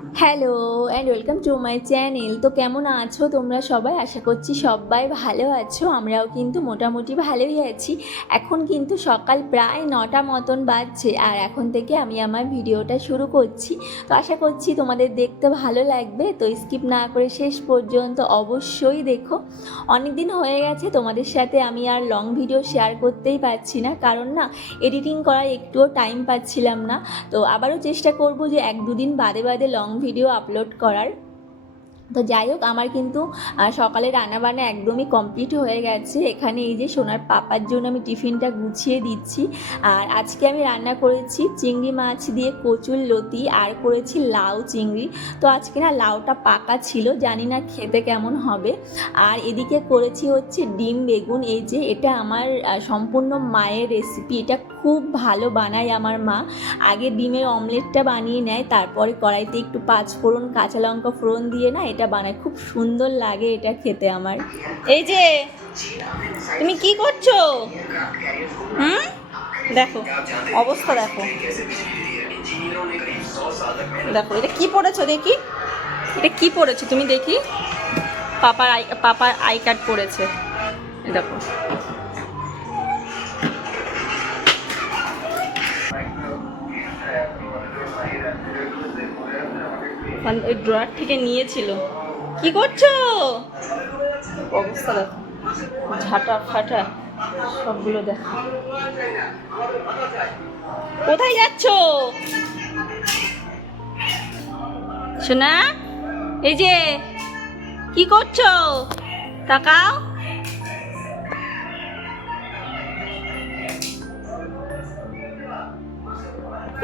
Hello and welcome to my channel. তো কেমন আছো তোমরা সবাই? আশা করছি সবাই ভালো আছো। আমরাও কিন্তু মোটামুটি ভালোই আছি। এখন কিন্তু সকাল প্রায় 9টা মতন বাজছে, আর এখন থেকে আমি আমার ভিডিওটা শুরু করছি। তো আশা করছি তোমাদের দেখতে ভালো লাগবে, তো স্কিপ না করে শেষ পর্যন্ত অবশ্যই দেখো। অনেক দিন হয়ে গেছে তোমাদের সাথে আমি আর লং ভিডিও শেয়ার করতেই পারছি না, কারণ না এডিটিং করার একটুও টাইম পাচ্ছিলাম না। তো আবারও চেষ্টা করব যে 1-2 দিন বাদে বাদে লং ভিডিও আপলোড করার। তো যাই হোক, আমার কিন্তু সকালে রান্নাবান্না একদমই কমপ্লিট হয়ে গেছে। এখানে এই যে সোনার পাপার জন্য আমি টিফিনটা গুছিয়ে দিচ্ছি। আর আজকে আমি রান্না করেছি চিংড়ি মাছ দিয়ে কচুর লতি, আর করেছি লাউ চিংড়ি। তো আজকে না লাউটা পাকা ছিল, জানি না খেতে কেমন হবে। আর এদিকে করেছি হচ্ছে ডিম বেগুন। এই যে এটা আমার সম্পূর্ণ মায়ের রেসিপি, এটা খুব ভালো বানায় আমার মা। আগে ডিমের অমলেটটা বানিয়ে নেয়, তারপরে কড়াইতে একটু পাঁচফোড়ন কাঁচা লঙ্কা ফোড়ন দিয়ে না এটা বানায়, খুব সুন্দর লাগে এটা খেতে আমার। এই যে তুমি কি করছো? হুম, দেখো অবস্থা, দেখো দেখো এটা কি পড়েছো দেখি, এটা কি পড়েছো তুমি দেখি। পাপার আই কার্ড পড়েছে, দেখো। ওই ড্রয়ার থেকে নিয়েছিল। কি করছো? অবস্থা দেখো, ঝাঁটা ফাটা সবগুলো দেখো। কোথায় যাচ্ছো সোনা? এই যে কি করছো, তাকাও।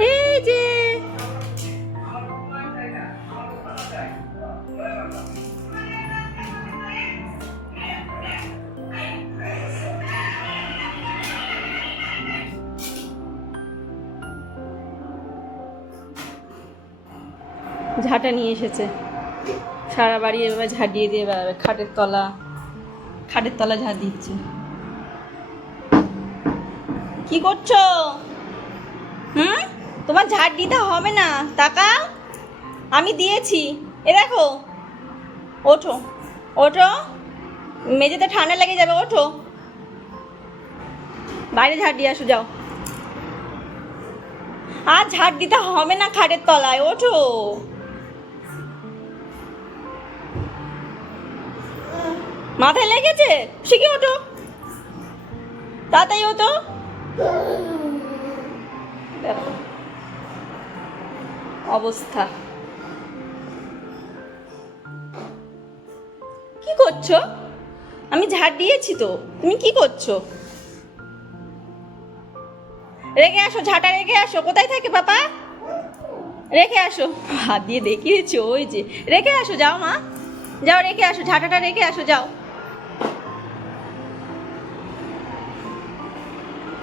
এই যে ঝাঁটা নিয়ে এসেছে, সারা বাড়ি এভাবে ঝাঁটিয়ে দিয়ে বেড়াবে। খাটের তলা ঝাঁট দিচ্ছে। কি করছো? হুম, তোমার ঝাঁট দিতে হবে না, তাকাও। আমি দিয়েছি, এ দেখো। ওঠো ওঠো, মেঝেতে ঠান্ডা লেগে যাবে, ওঠো। বাইরে ঝাঁট দিয়ে আসো, যাও। আর ঝাঁট দিতে হবে না খাটের তলায়, ওঠো। মাথায় লেগেছে, শিখে ওঠো, তাড়াতাড়ি ওঠো। দেখো অবস্থা। কি করছো? আমি ঝাড় দিয়েছি তো, তুমি কি করছো? রেখে আসো, ঝাঁটা রেখে আসো। কোথায় থাকে পাপা? রেখে আসো, হাত দিয়ে দেখিয়েছো, ওই যে রেখে আসো, যাও মা, যাও রেখে আসো, ঝাঁটাটা রেখে আসো, যাও।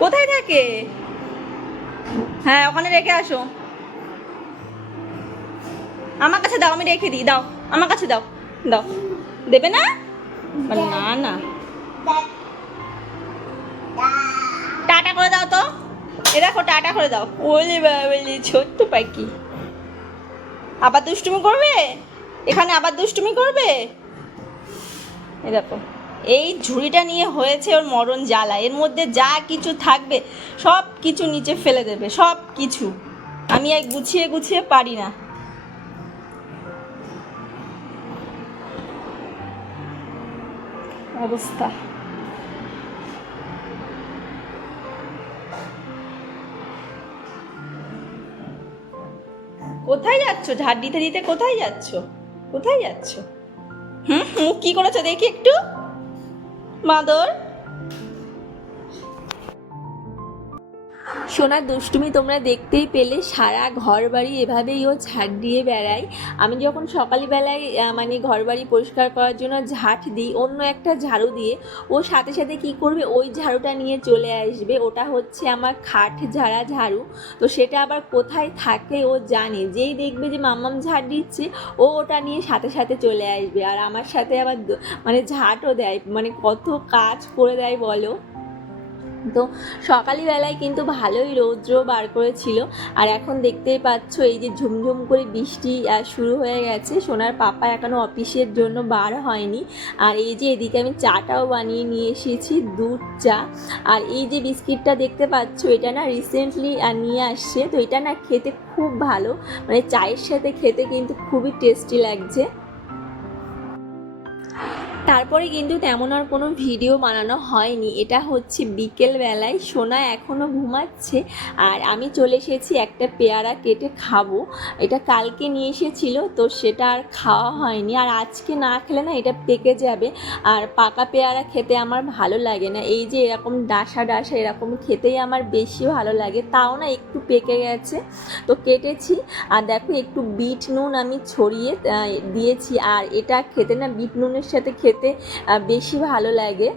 কোথায় থাকে? হ্যাঁ, ওখানে রেখে আসো। আমার কাছে দাও, আমি রেখে দিই, দাও আমার কাছে, দাও দাও। দেবে না? না না, টাটা করে দাও তো। এ দেখো, টাটা করে দাও। ওলে বাবলি, ছোট্ট পাখি আবার দুষ্টুমি করবে, এখানে আবার দুষ্টুমি করবে। এ দেখো, এই ঝুড়িটা নিয়ে হয়েছে ওর মরণ জ্বালা। এর মধ্যে যা কিছু থাকবে সব কিছু নিচে ফেলে দেবে, সব কিছু। আমি এক গুছিয়ে গুছিয়ে পারি না, অবস্থা। কোথায় যাচ্ছ? ঝাড় দিতে দিতে কোথায় যাচ্ছ? কোথায় যাচ্ছ? মুখ কি করেছো দেখি একটু, বাঁদর। সোনার দুষ্টুমি তোমরা দেখতেই পেলে, সারা ঘর বাড়ি এভাবেই ও ঝাঁট দিয়ে বেড়ায়। আমি যখন সকালবেলায় মানে ঘর বাড়ি পরিষ্কার করার জন্য ঝাঁট দিই অন্য একটা ঝাড়ু দিয়ে, ও সাথে সাথে কি করবে, ওই ঝাড়ুটা নিয়ে চলে আসবে। ওটা হচ্ছে আমার খাট ঝাড়া ঝাড়ু। তো সেটা আবার কোথায় থাকে ও জানে, যেই দেখবে যে মাম্মাম ঝাড় দিচ্ছে ও ওটা নিয়ে সাথে সাথে চলে আসবে, আর আমার সাথে আবার মানে ঝাঁটও দেয়, মানে কত কাজ করে দেয় বলো। তো সকালবেলায় কিন্তু ভালোই রৌদ্র বার করেছিল, আর এখন দেখতেই পাচ্ছ এই যে ঝুমঝুম করে বৃষ্টি শুরু হয়ে গেছে। সোনার পাপা এখনও অফিসের জন্য বার হয়নি। আর এই যে এদিকে আমি চাটাও বানিয়ে নিয়ে এসেছি, দুধ চা। আর এই যে বিস্কিটটা দেখতে পাচ্ছ, এটা না রিসেন্টলি নিয়ে আসছে। তো এটা না খেতে খুব ভালো, মানে চায়ের সাথে খেতে কিন্তু খুবই টেস্টি লাগছে। তারপরে কিন্তু তেমন আর কোনো ভিডিও বানানো হয়নি। এটা হচ্ছে বিকেলবেলায়, সোনা এখনও ঘুমাচ্ছে আর আমি চলে এসেছি একটা পেয়ারা কেটে খাবো। এটা কালকে নিয়ে এসেছিল, তো সেটা আর খাওয়া হয়নি। আর আজকে না খেলে না এটা পেকে যাবে, আর পাকা পেয়ারা খেতে আমার ভালো লাগে না। এই যে এরকম ডাসা ডাসা এরকম খেতেই আমার বেশি ভালো লাগে, তাও না একটু পেকে গেছে। তো কেটেছি, আর দেখো একটু বিট নুন আমি ছড়িয়ে দিয়েছি। আর এটা খেতে না বিট নুনের সাথে খেতে বেশি ভালো লাগে।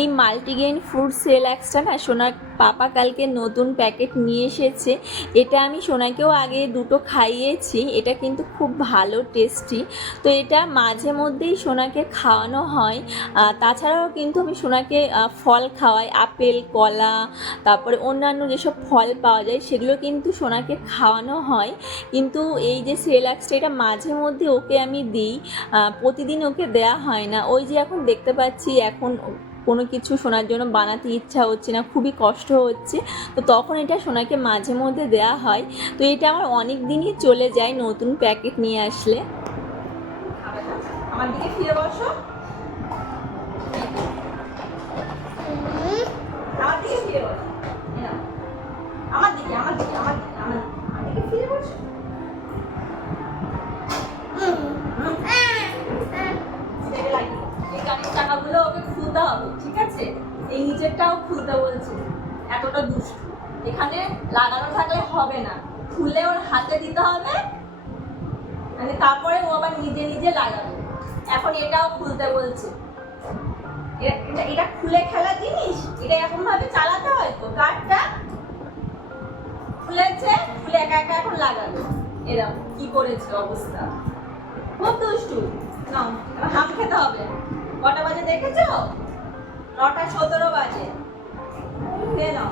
এই মাল্টিগ্রেন ফ্রুট সেরেলাক্সটা না সোনার পাপা কালকে নতুন প্যাকেট নিয়ে এসেছে। এটা আমি সোনাকেও আগে দুটো খাইয়েছি, এটা কিন্তু খুব ভালো টেস্টি। তো এটা মাঝে মধ্যেই সোনাকে খাওয়ানো হয়। তাছাড়াও কিন্তু আমি সোনাকে ফল খাওয়াই, আপেল, কলা, তারপরে অন্যান্য যেসব ফল পাওয়া যায় সেগুলো কিন্তু সোনাকে খাওয়ানো হয়। কিন্তু এই যে সেরেলাক্সটা এটা মাঝে মধ্যে ওকে আমি দিই, প্রতিদিন ওকে দেয়া হয় না। ওই যে এখন দেখতে পাচ্ছি এখন কোনো কিছু সোনার জন্য বানাতে ইচ্ছা হচ্ছে না, খুবই কষ্ট হচ্ছে, তো তখন এটা সোনাকে মাঝে মধ্যে দেওয়া হয়। তো এটা আমার অনেক দিনই চলে যায় নতুন প্যাকেট নিয়ে আসলে। আমার দিকে ফিরে বসো, আমার দিকে ফিরে বসো, আমার দিকে আমার দিকে আমার দিকে আমার দিকে ফিরে বসো। এই গাড়ির চাকাগুলো ওকে খুলতে হবে, ঠিক আছে? এই নিচেরটাও খুলতে বলছে, এতটা দুষ্টু। এখানে লাগানো থাকলে হবে না, খুলে ওর হাতে দিতে হবে, মানে তারপরে ও আবার নিজে নিজে লাগাবে। এখন এটাও খুলতে বলছে। এটা খুলে খেলা জিনিস, এটা এরকম ভাবে চালাতে হয়। তো কাঠটা খুলেছে, খুলে একা একা এখন লাগাবে। এরকম কি করেছে অবস্থা, খুব দুষ্টু। নাও হাম খেতে হবে। কটা বাজে দেখেছো? 9:17 বাজে। খেয়ে নাও।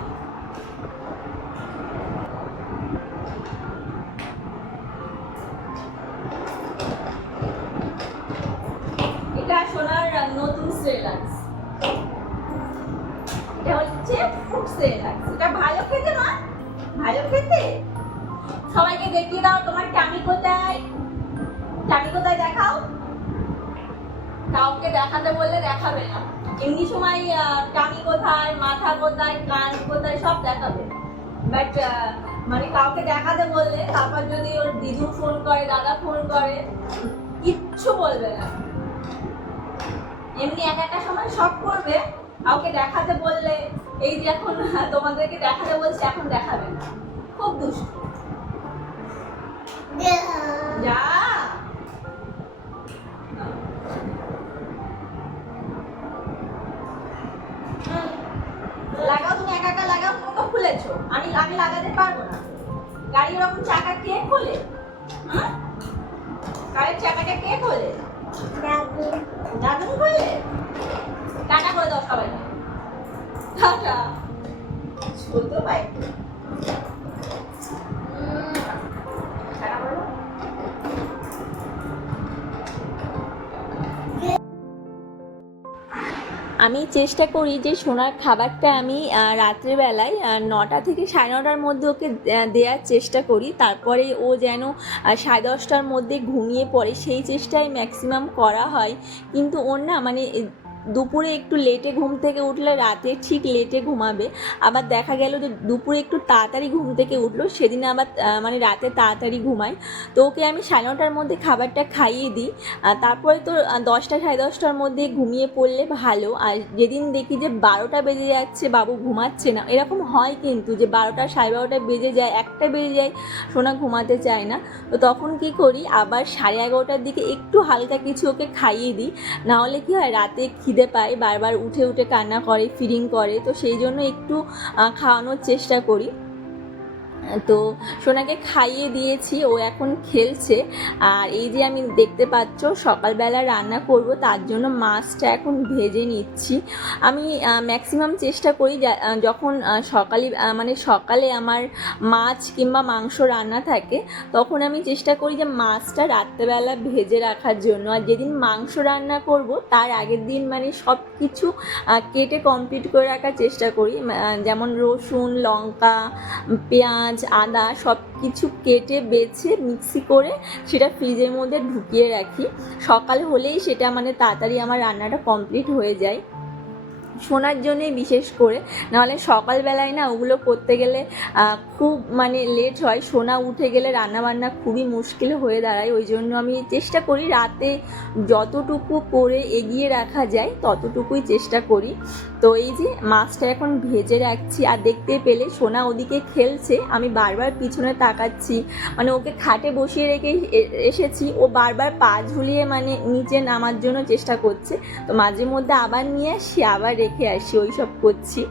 এটা সোনার নতুন সেরেলাক্স, এটা হচ্ছে ফ্রুট সেরেলাক্স। এটা ভালো খেতে মা, ভালো খেতে। সবাইকে দেখিয়ে দাও তোমার টামি কোথায়, টামি কোথায় দেখাও। কাউকে দেখাতে বললে দেখাবে না, এমনি সময় টামি কোথায়, মাথা কোথায়, কান কোথায় সব দেখাবে। বাট মানে কাউকে দেখাতে বললে, তারপর যদি ওর দিদু ফোন করে, দাদা ফোন করে, কিচ্ছু বলবে না। এমনি এক একটা সময় সব করবে, কাউকে দেখাতে বললে, এই যে এখন তোমাদেরকে দেখাতে বলছে, এখন দেখাবে না, খুব দুষ্টু। যা লাগাও, তুমি একা একা লাগাও। তুমি তো খুলেছো, আমি লাগাতে পারবো না। গাড়ি এরকম চাকা কে খোলে? গাড়ির চাকাটা কে খোলে? দাদু খোলে। টাটা করে দাও সবাই, টাটা। ছোট ভাই আমি চেষ্টা করি যে সোনার খাবারটা আমি রাত্রেবেলায় 9টা থেকে 9:30টার মধ্যে ওকে দেওয়ার চেষ্টা করি। তারপরে ও যেন 10:30টার মধ্যে ঘুমিয়ে পড়ে, সেই চেষ্টাই ম্যাক্সিমাম করা হয়। কিন্তু ওর না মানে দুপুরে একটু লেটে ঘুম থেকে উঠলে রাতে ঠিক লেটে ঘুমাবে, আবার দেখা গেল যে দুপুরে একটু তাড়াতাড়ি ঘুম থেকে উঠলো, সেদিন আবার মানে রাতে তাড়াতাড়ি ঘুমায়। তো ওকে আমি 9:30টার মধ্যে খাবারটা খাইয়ে দিই, তারপরে তো 10টা 10:30টার মধ্যে ঘুমিয়ে পড়লে ভালো। আর যেদিন দেখি যে 12টা বেজে যাচ্ছে, বাবু ঘুমাচ্ছে না, এরকম হয় কিন্তু যে 12টা 12:30 বেজে যায়, 1টা বেজে যায়, সোনা ঘুমাতে চায় না। তো তখন কি করি, আবার 11:30টার দিকে একটু হালকা কিছু ওকে খাইয়ে দিই। নাহলে কি হয়, রাতে খিদে পায়, বারবার উঠে উঠে কান্না করে, ফিডিং করে, তো সেই জন্য একটু খাওয়ানোর চেষ্টা করি। তো সোনাকে খাইয়ে দিয়েছি, ও এখন খেলছে। আর এই যে আমি দেখতে পাচ্ছ সকালবেলা রান্না করব, তার জন্য মাছটা এখন ভেজে নিচ্ছি। আমি ম্যাক্সিমাম চেষ্টা করি যখন সকালে আমার মাছ কিংবা মাংস রান্না থাকে, তখন আমি চেষ্টা করি যে মাছটা রাত্রেবেলা ভেজে রাখার জন্য। আর যেদিন মাংস রান্না করব তার আগের দিন সব কিছু কেটে কমপ্লিট করে রাখার চেষ্টা করি, যেমন রসুন, লঙ্কা, পেঁয়াজ, আদা সব কিছু কেটে বেছে মিক্সি করে সেটা ফ্রিজের মধ্যে ঢুকিয়ে রাখি। সকাল হলেই সেটা তাড়াতাড়ি আমার রান্নাটা কমপ্লিট হয়ে যায়, শোনার জন্যই বিশেষ করে। নাহলে সকালবেলায় না ওগুলো করতে গেলে খুব লেট হয়, সোনা উঠে গেলে রান্নাবান্না খুবই মুশকিল হয়ে দাঁড়ায়। ওই জন্য আমি চেষ্টা করি রাতে যতটুকু করে এগিয়ে রাখা যায় ততটুকুই চেষ্টা করি। তো এই যে মাছটা এখন ভেজে রাখছি। আর দেখতে পেলে সোনা ওদিকে খেলছে, আমি বারবার পিছনে তাকাচ্ছি, ওকে খাটে বসিয়ে রেখে এসেছি, ও বারবার পা ঝুলিয়ে নিচে নামার জন্য চেষ্টা করছে। তো মাঝে মধ্যে আবার নিয়ে আসি, আবার রেখে আসি, ওই সব করছি।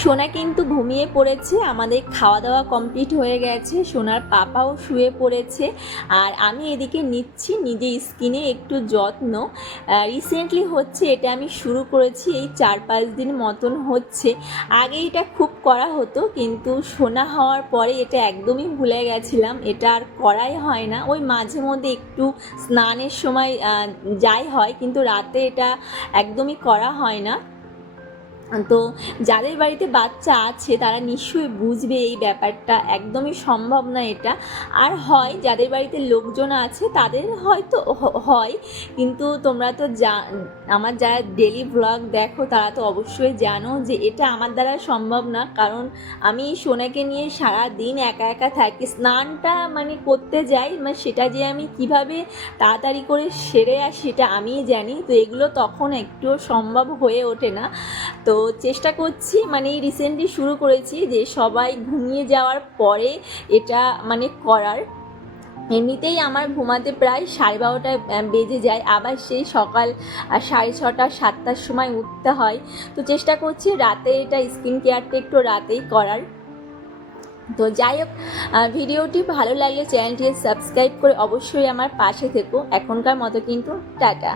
সোনা কিন্তু ঘুমিয়ে পড়েছে, আমাদের খাওয়া দাওয়া কমপ্লিট হয়ে গেছে, সোনার পাপাও শুয়ে পড়েছে। আর আমি এদিকে নিচ্ছি নিজের স্কিনে একটু যত্ন। রিসেন্টলি হচ্ছে, এটা আমি শুরু করেছি এই 4-5 দিন মতন হচ্ছে। আগে এটা খুব করা হতো, কিন্তু সোনা হওয়ার পরে এটা একদমই ভুলে গেছিলাম, এটা আর করাই হয় না। ওই মাঝে মধ্যে একটু স্নানের সময় যাই হয়, কিন্তু রাতে এটা একদমই করা হয় না। তো যাদের বাড়িতে বাচ্চা আছে তারা নিশ্চয়ই বুঝবে এই ব্যাপারটা, একদমই সম্ভব না এটা। আর হয় যাদের বাড়িতে লোকজন আছে তাদের হয়তো হয়, কিন্তু তোমরা তো আমার যারা ডেলি ব্লগ দেখো তারা তো অবশ্যই জানো যে এটা আমার দ্বারা সম্ভব না। কারণ আমি সোনাকে নিয়ে সারা দিন একা একা থাকি, স্নানটা করতে যাই, সেটা যে আমি কিভাবে তাড়াতাড়ি করে সেরে আসি সেটা আমিই জানি। তো এগুলো তখন একটুও সম্ভব হয়ে ওঠে না। তো চেষ্টা করছি, রিসেন্টলি শুরু করেছি যে সবাই ঘুমিয়ে যাওয়ার পরে এটা করার। এমনিতেই আমার ঘুমাতে প্রায় 12:30 বেজে যায়, আবার সেই সকাল 6:30, 7টার সময় উঠতে হয়। তো চেষ্টা করছি রাতে এটা স্কিন কেয়ারটা একটু রাতেই করার। তো যাই হোক, ভিডিওটি ভালো লাগলে চ্যানেলটিকে সাবস্ক্রাইব করে অবশ্যই আমার পাশে থেকো। এখনকার মতো কিন্তু টাটা।